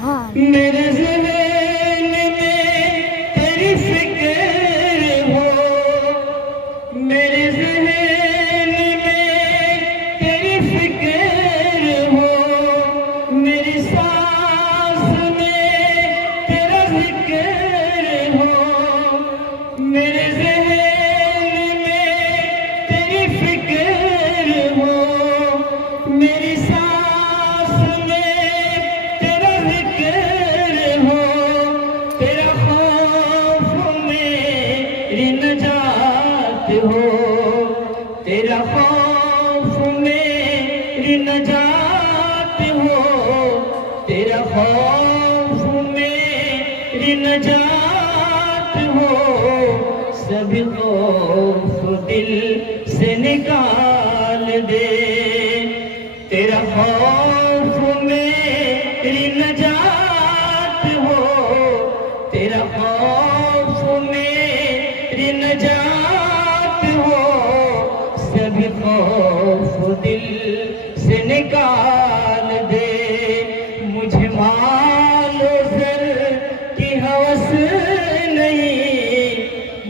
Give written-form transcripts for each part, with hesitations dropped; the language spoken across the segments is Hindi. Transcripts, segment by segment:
हाँ मेरे ज़हन में तेरी फिक्र हो, मेरे ज़हन में तेरी फिक्र हो, मेरी सांस में तेरा जिक्र हो, मेरे ज़हन में तेरी फिक्र हो, मेरी सांस में तेरा जिक्र हो, तेरा खौफ मेरी नजात हो, तेरा खौफ मेरी नजात हो, तेरा खौफ मेरी नजात हो, सभी खौफ दिल से निकाल दे, तेरा खौफ मेरी नजात हो, तेरा खौफ मेरी नजात हो, सभी खौफ दिल से निकाल दे, मुझे मालो ज़र की हवस नहीं,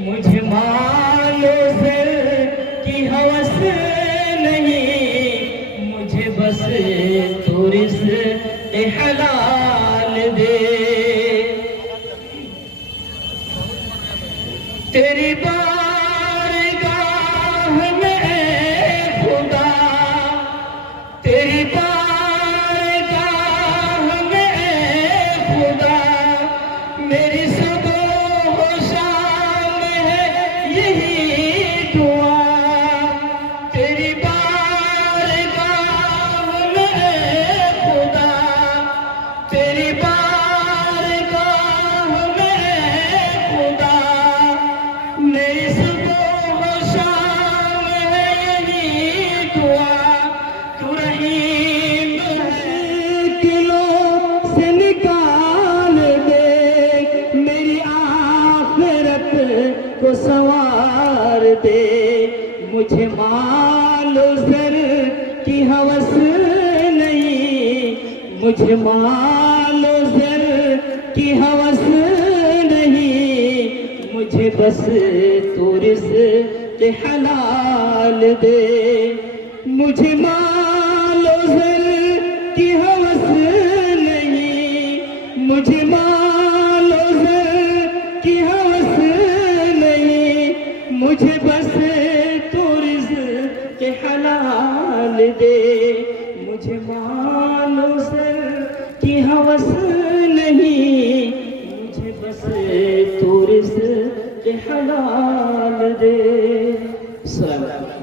मुझे मालो ज़र की हवस नहीं, मुझे बस तू रिज़्क़ हलाल दे, तेरी बारगाह में ऐ खुदा, तेरी बारगाह में ऐ खुदा, मेरी सुबह व शाम है यही दुआ, तेरी बारगाह में ऐ खुदा, तेरी बारगाह में ऐ खुदा, मेरी सुबह व शाम है यही दुआ, तू रहीम है दिलों से निकाल दे, मेरी आखिरत को संवार दे, मुझे मालो ज़र की हवस नहीं, मुझे मालो ज़र की हवस नहीं, मुझे बस तू रिज़्क़ हलाल दे, मुझे मालो ज़र की हवस नहीं, मुझे मालो ज़र की हवस नहीं, मुझे बस तू रिज़्क़ हलाल दे, मुझे मालो ज़र की हवस नहीं, मुझे बस तू रिज़्क़ हलाल दे। सलाम।